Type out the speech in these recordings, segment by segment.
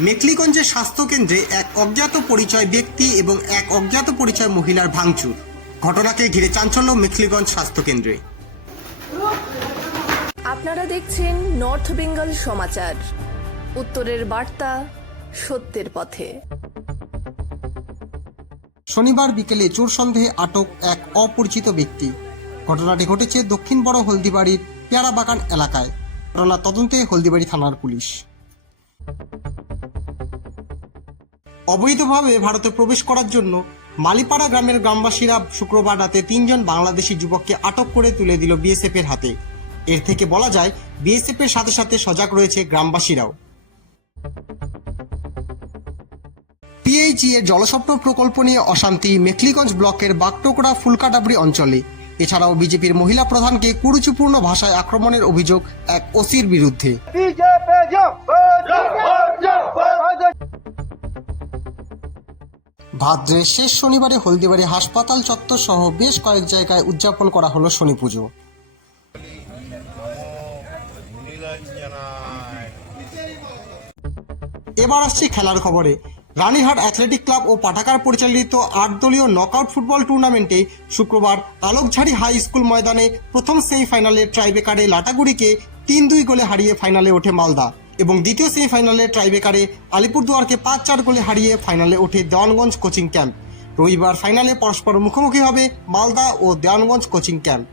মেখলিগঞ্জের স্বাস্থ্যকেন্দ্রে এক অজ্ঞাত পরিচয় ব্যক্তি এবং এক অজ্ঞাত পরিচয় মহিলার ভাঙচুর। ঘটনাকে ঘিরে চাঞ্চল্য মেখলিগঞ্জ স্বাস্থ্যকেন্দ্রে। আপনারা দেখছেন নর্থ বেঙ্গল সমাচার। উত্তরের বার্তা সত্যের পথে। শনিবার বিকেলে চোর সন্দেহে আটক এক অপরিচিত ব্যক্তি। ঘটনাটি ঘটেছে দক্ষিণ বড় হলদিবাড়ির পেয়ারা বাগান এলাকায়। ঘটনা তদন্তে হলদিবাড়ি থানার পুলিশ। অবৈধভাবে ভারতে প্রবেশ করার জন্য মালিপাড়া গ্রামের গ্রামবাসীরা শুক্রবার রাতে তিনজন বাংলাদেশি যুবককে আটক করে তুলে দিল বিএসএফ এর হাতে। এর থেকে বলা যায় বিএসএফ এর সাথে সাথে সজাগ রয়েছে গ্রামবাসীরাও। পিএইচই এর জলস্বপ্ন প্রকল্প নিয়ে অশান্তি মেখলিগঞ্জ ব্লকের বাগটোকরা ফুলকাটাবড়ি অঞ্চলে। এছাড়াও বিজেপির মহিলা প্রধানকে কুরুচিপূর্ণ ভাষায় আক্রমণের অভিযোগ এক ওসির বিরুদ্ধে। ভাদ্রের শেষ শনিবারে হলদিবাড়ি হাসপাতাল চত্বর সহ বেশ কয়েক জায়গায় উদযাপন করা হলো শনি পুজো। এবার আসছি খেলার খবরে। রানীহাট অ্যাথলেটিক ক্লাব ও পাঠাকার পরিচালিত আট দলীয় নকআউট ফুটবল টুর্নামেন্টে শুক্রবার আলোকঝাড়ি হাই স্কুল ময়দানে প্রথম সেমিফাইনালে ট্রাইবেকারে লাটাগুড়িকে তিন দুই গোলে হারিয়ে ফাইনালে ওঠে মালদা। এবং দ্বিতীয় সেমিফাইনালে ট্রাইবেকারে আলিপুরদুয়ারকে পাঁচ চার গোলে হারিয়ে ফাইনালে ওঠে দেওয়ানগঞ্জ কোচিং ক্যাম্প। রবিবার ফাইনালে পরস্পর মুখোমুখি হবে মালদা ও দেওয়ানগঞ্জ কোচিং ক্যাম্প।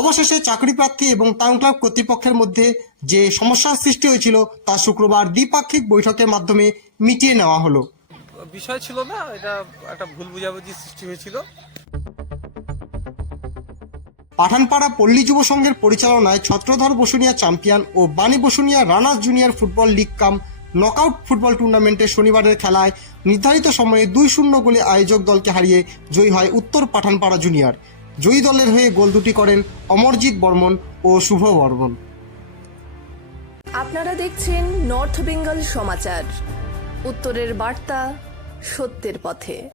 অবশেষে চাকরি প্রার্থী এবং টাউন ক্লাব কর্তৃপক্ষের মধ্যে যে সমস্যার সৃষ্টি হয়েছিল তা শুক্রবার দ্বিপাক্ষিক বৈঠকের মাধ্যমে মিটিয়ে নেওয়া হলো। বিষয় ছিল না, এটা একটা ভুল বুঝাবুঝি সৃষ্টি হয়েছিল। পাঠানপাড়া পল্লী যুব সংঘের পরিচালনায় ছত্রধর বসুনিয়া চ্যাম্পিয়ন ও Bani Basunia runners junior football league cum knockout football টুর্নামেন্টে শনিবারের খেলায় নির্ধারিত সময়ে দুই শূন্য গোলে আয়োজক দলকে হারিয়ে জয়ী হয় উত্তর পাঠানপাড়া জুনিয়র। জয়ী দলের হয়ে গোল দুটি করেন অমরজিৎ বর্মন ও শুভ বর্মন। আপনারা দেখছেন নর্থ বেঙ্গল সমাচার। উত্তরের বার্তা সত্যের পথে।